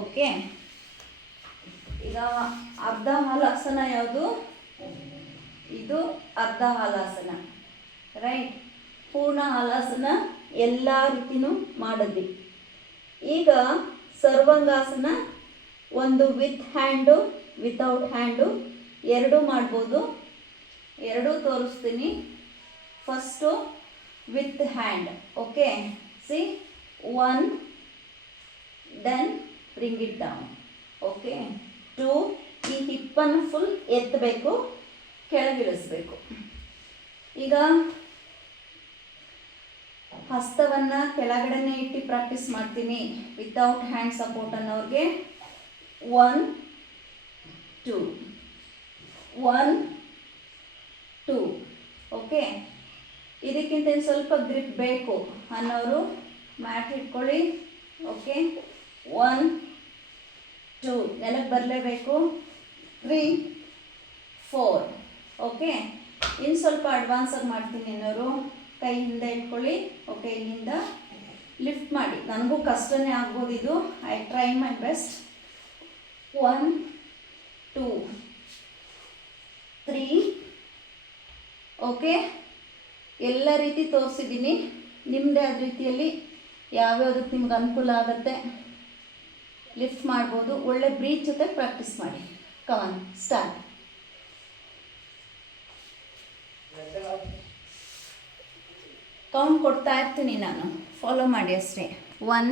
Okay ಈಗ ಅರ್ಧ ಹಾಲಾಸನ ಯಾವುದು? ಇದು ಅರ್ಧ ಹಾಲಾಸನ. ರೈಟ್ ಪೂರ್ಣ ಹಾಲಾಸನ ಎಲ್ಲ ರೀತಿನೂ ಮಾಡಿದ್ವಿ. ಈಗ ಸರ್ವಂಗಾಸನ ಒಂದು ವಿತ್ ಹ್ಯಾಂಡು ವಿತೌಟ್ ಹ್ಯಾಂಡು ಎರಡೂ ಮಾಡ್ಬೋದು. ಎರಡೂ ತೋರಿಸ್ತೀನಿ. First with hand okay C one then bring it down okay two ಈ ಹಿಪ್ಪನ್ನು ಫುಲ್ ಎತ್ತಬೇಕು, ಕೆಳಗಿಳಿಸ್ಬೇಕು. ಈಗ ಹಸ್ತವನ್ನು ಕೆಳಗಡೆನೆ ಇಟ್ಟು ಪ್ರಾಕ್ಟೀಸ್ ಮಾಡ್ತೀನಿ. Without hand support ಅನ್ನೋರಿಗೆ one two one two okay ಇದಕ್ಕಿಂತ ಸ್ವಲ್ಪ ಗ್ರಿಪ್ ಬೇಕು ಅನ್ನೋರು ಮ್ಯಾಟ್ ಇಟ್ಕೊಳ್ಳಿ ಓಕೆ ಒನ್ ಟೂ ನೆಲಕ್ಕೆ ಬರಲೇಬೇಕು. ತ್ರೀ ಫೋರ್ ಓಕೆ ಇನ್ನು ಸ್ವಲ್ಪ ಅಡ್ವಾನ್ಸಾಗಿ ಮಾಡ್ತೀನಿ ಅನ್ನೋರು, ಕೈ ಹಿಂದೆ ಇಟ್ಕೊಳ್ಳಿ. ಓಕೆ ಇಲ್ಲಿಂದ ಲಿಫ್ಟ್ ಮಾಡಿ. ನನಗೂ ಕಷ್ಟನೇ ಆಗ್ಬೋದು ಇದು. I try my best one two three okay ಎಲ್ಲ ರೀತಿ ತೋರಿಸಿದ್ದೀನಿ. ನಿಮ್ಮದೇ ಆದ ರೀತಿಯಲ್ಲಿ ಯಾವ್ಯಾವ್ದಕ್ಕೆ ನಿಮ್ಗೆ ಅನುಕೂಲ ಆಗುತ್ತೆ? ಲಿಫ್ಟ್ ಮಾಡ್ಬೋದು. ಒಳ್ಳೆ ಬ್ರೀತ್ ಜೊತೆ ಪ್ರಾಕ್ಟೀಸ್ ಮಾಡಿ. ಕವನ್ ಸ್ಟಾರ್ಟ್ ಕೌಂಟ್ ಕೊಡ್ತಾ ಇರ್ತೀನಿ ನಾನು. ಫಾಲೋ ಮಾಡಿ ಅಷ್ಟೇ. ಒನ್